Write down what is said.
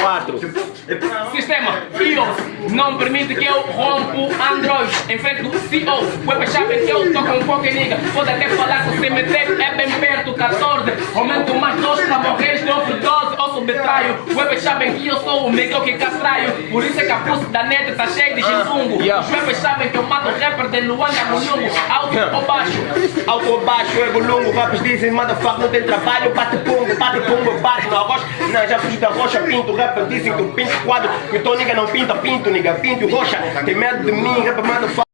4. Sistema iOS não permite que eu rompo Android em frente do CEO. Web sabem que eu tô com qualquer nigga. Pode até falar que o cemitério é bem perto, 14. Aumento mais 2 pra morrer de overdose ou subtraio. Web sabem que eu sou o melhor que castraio. Por isso é que a pulse da net tá cheia de gisungo. Os webs sabem que eu mato rapper de Luanda Mulungo. Alto ou baixo? Alto ou baixo, ego longo, rappers dizem, motherfucker, não tem trabalho, bate pungo, bate no arroz. Não, já fugi da rocha, pinto, rapper dizem que eu pinto quadro, que o teu nigga não pinta, pinto, nigga, pinto rocha. Tem medo de mim, rapper, motherfucker.